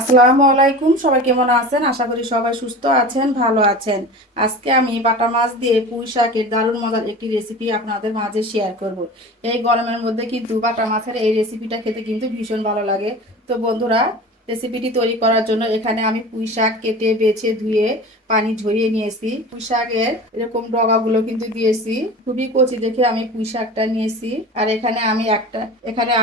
আসসালামু আলাইকুম। সবাই কেমন আছেন? আশা করি সবাই সুস্থ আছেন, ভালো আছেন। আজকে আমি বাটা মাছ দিয়ে পুঁই শাকের দারুণ মজার একটি রেসিপি আপনাদের মাঝে শেয়ার করব। এই গরমের মধ্যে কিন্তু বাটা মাছের এই রেসিপিটা খেতে কিন্তু ভীষণ ভালো লাগে। তো বন্ধুরা, রেসিপিটি তৈরি করার জন্য এখানে আমি পুঁই শাক কেটে বেছে ধুয়ে পানি ঝরিয়ে নিয়েছি। পুঁই শাকের এরকম ডগাগুলো কিন্তু দিয়েছি। খুবই কচি দেখে আমি পুঁই শাকটা নিয়েছি। আর এখানে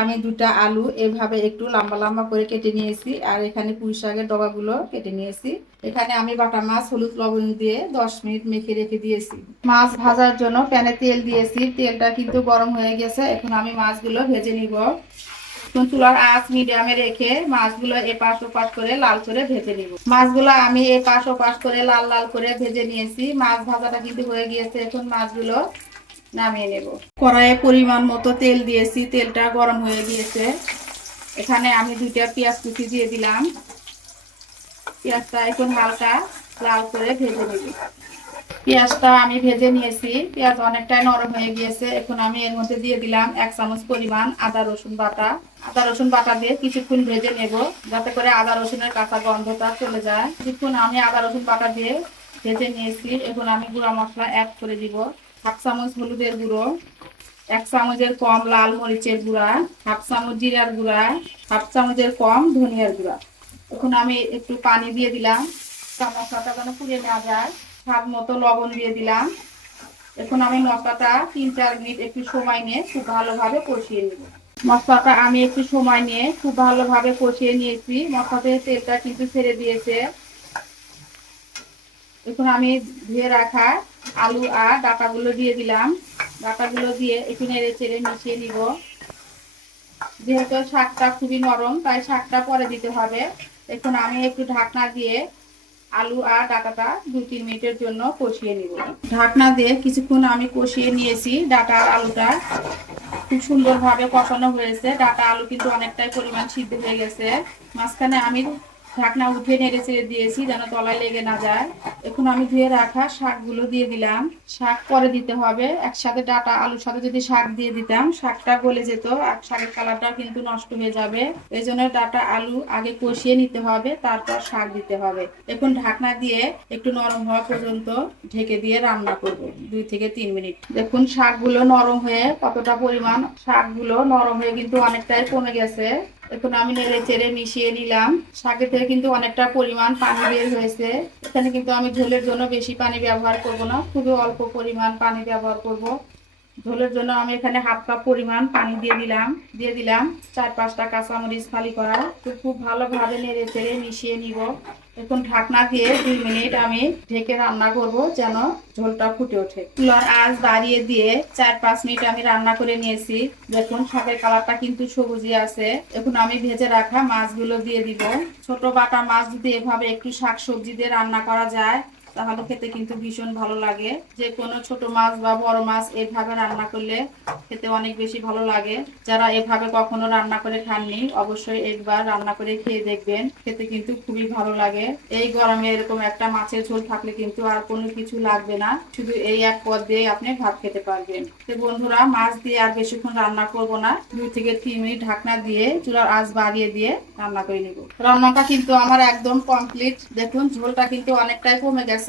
আমি দুটা আলু এভাবে একটু লম্বা লম্বা করে কেটে নিয়েছি। আর এখানে পুঁই শাকের ডগাগুলো কেটে নিয়েছি। এখানে আমি বাটা মাছ হলুদ লবণ দিয়ে 10 মিনিট মেখে রেখে দিয়েছি। মাছ ভাজার জন্য প্যানে তেল দিয়েছি। তেলটা কিন্তু গরম হয়ে গেছে। এখন আমি মাছগুলো ভেজে নিব। চুলার আঁচ মিডিয়ামে রেখে মাছগুলো এপাশ ওপাশ করে লাল করে ভেজে নিব। মাছগুলো আমি এপাশ ওপাশ করে লাল লাল করে ভেজে নিয়েছি। মাছ ভাজাটা কিন্তু হয়ে গিয়েছে। এখন মাছগুলো নামিয়ে নেব। কড়াইয়ে পরিমাণ মতো তেল দিয়েছি। তেলটা গরম হয়ে গিয়েছে। এখানে আমি 2টা পেঁয়াজ কুচি দিয়ে দিলাম। পেঁয়াজটা এখন হালকা লাল করে ভেজে নেব। পেঁয়াজটা আমি ভেজে নিয়েছি। পেঁয়াজ অনেকটাই নরম হয়ে গিয়েছে। এখন আমি এর মধ্যে দিয়ে দিলাম 1 চামচ পরিমাণ আদা রসুন বাটা। আদা রসুন বাটা দিয়ে কিছুক্ষণ ভেজে নেব, যাতে করে আদা রসুনের কাঁচা গন্ধটা চলে যায়। কিছুক্ষণ আমি আদা রসুন বাটা দিয়ে ভেজে নিয়েছি। এখন আমি গুঁড়া মশলা অ্যাড করে দিব। 1 চামচ হলুদের গুঁড়ো, 1 চামচের কম লাল মরিচের গুঁড়া, 1/2 চামচ জিরার গুঁড়া, 1/2 চামচের কম ধনিয়ার গুঁড়া। এখন আমি একটু পানি দিয়ে দিলাম, মশলাটা যেন পুড়ে না যায়। স্বাদ মতো লবণ দিয়ে দিলাম। এখন আমি মশলাটা 3-4 মিনিট একটু সময় নিয়ে খুব ভালোভাবে কষিয়ে নেব। মশলাটা আমি একটু সময় নিয়ে খুব ভালোভাবে কষিয়ে নিয়েছি। মশলাতে তেলটা কিন্তু ছেড়ে দিয়েছে। এখন আমি ধুয়ে রাখা আলু আর ডাঁটাগুলো দিয়ে দিলাম। ডাঁটাগুলো দিয়ে একটু নেড়ে চেড়ে মিশিয়ে নিব। যেহেতু শাকটা খুবই নরম, তাই শাকটা পরে দিতে হবে। এখন আমি একটু ঢাকনা দিয়ে আলু আর ডাঁটাটা 2-3 মিনিটের জন্য কষিয়ে নিব। ঢাকনা দিয়ে কিছুক্ষণ আমি কষিয়ে নিয়েছি। ডাঁটা আর আলুটা খুব সুন্দরভাবে কষানো হয়েছে। ডাঁটা আলু কিন্তু অনেকটাই পরিমাণ সিদ্ধ হয়ে গেছে। মাঝখানে আমি ঢাকনা উঠিয়ে নেড়ে চেড়ে দিয়েছি যেন তলায় লেগে না যায়। এখন আমি ধুয়ে রাখা শাকগুলো দিয়ে দিলাম। শাক পরে দিতে হবে। একসাথে ডাঁটা আলুর সাথে যদি শাক দিয়ে দিতাম, শাকটা গলে যেত আর শাকের কালারটা কিন্তু নষ্ট হয়ে যাবে। এই জন্য ডাঁটা আলু আগে কষিয়ে নিতে হবে, তারপর শাক দিতে হবে। এখন ঢাকনা দিয়ে একটু নরম হওয়া পর্যন্ত ঢেকে দিয়ে রান্না করব 2 থেকে 3 মিনিট। দেখুন শাকগুলো নরম হয়ে কতটা পরিমাণ, শাকগুলো নরম হয়ে কিন্তু অনেকটাই কমে গেছে। এখন আমি নেড়ে চেড়ে মিশিয়ে নিলাম। শাকে থেকে কিন্তু অনেকটা পরিমাণ পানি বের হয়েছে। এখানে কিন্তু আমি ঝোলের জন্য বেশি পানি ব্যবহার করব না, খুবই অল্প পরিমাণ পানি ব্যবহার করব। ঝোলের জন্য আমি এখানে 1/2 কাপ পরিমাণ পানি দিয়ে দিলাম 4-5টা কাঁচামরিচ ফালি করা। তো খুব ভালোভাবে নেড়ে চেড়ে মিশিয়ে নিব। এখন ঢাকনা দিয়ে 2 মিনিট আমি ঢেকে রান্না করব যেন ঝোলটা ফুটে ওঠে। চুলার আঁচ বাড়িয়ে দিয়ে 4-5 মিনিট আমি রান্না করে নিয়েছি। দেখুন শাকের কালারটা কিন্তু সবুজই আছে। এখন আমি ভেজে রাখা মাছগুলো দিয়ে দিব। ছোট বাটা মাছ যদি এভাবে একটু শাক সবজি দিয়ে রান্না করা যায়, তাহলে খেতে কিন্তু ভীষণ ভালো লাগে। যে কোনো ছোট মাছ বা বড় মাছ এভাবে রান্না করলে খেতে অনেক বেশি ভালো লাগে। যারা এভাবে কখনো রান্না করে খাননি, অবশ্যই একবার রান্না করে খেয়ে দেখবেন। খেতে কিন্তু খুবই ভালো লাগে। এই গরমে এরকম একটা মাছের ঝোল থাকলে কিন্তু আর কোনো কিছু লাগবে না, শুধু এই এক পদ দিয়ে আপনি ভাত খেতে পারবেন। তো বন্ধুরা, মাছ দিয়ে আর বেশিক্ষণ রান্না করব না, 2 থেকে 3 মিনিট ঢাকনা দিয়ে চুলার আঁচ বাড়িয়ে দিয়ে রান্না করে নিব। রান্নাটা কিন্তু আমার একদম কমপ্লিট। দেখুন ঝোলটা কিন্তু অনেকটাই কমে গেছে।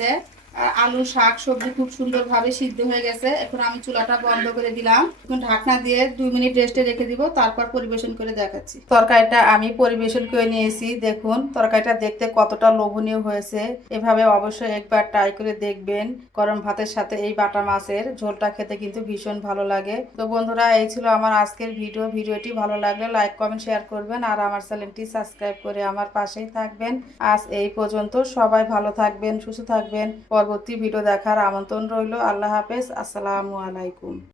আর আলু শাক সবজি খুব সুন্দরভাবে সিদ্ধ হয়ে গেছে। এখন আমি চুলাটা বন্ধ করে দিলাম। এখন ঢাকনা দিয়ে 2 মিনিট রেস্টে রেখে দিব, তারপর পরিবেশন করে দেখাচ্ছি। তরকারিটা আমি পরিবেশন করে নিয়েছি। দেখুন তরকারিটা দেখতে কতটা লোভনীয় হয়েছে। এভাবে অবশ্যই একবার ট্রাই করে দেখবেন। গরম ভাতের সাথে এই বাটা মাছের ঝোলটা খেতে কিন্তু ভীষণ ভালো লাগে। তো বন্ধুরা, এই ছিল আমার আজকের ভিডিওটি ভালো লাগলে লাইক কমেন্ট শেয়ার করবেন আর আমার চ্যানেলটি সাবস্ক্রাইব করে আমার পাশেই থাকবেন। আজ এই পর্যন্ত। সবাই ভালো থাকবেন, সুস্থ থাকবেন। পরবর্তী ভিডিও দেখার আমন্ত্রণ রইল। আল্লাহ হাফেজ। আসসালামু আলাইকুম।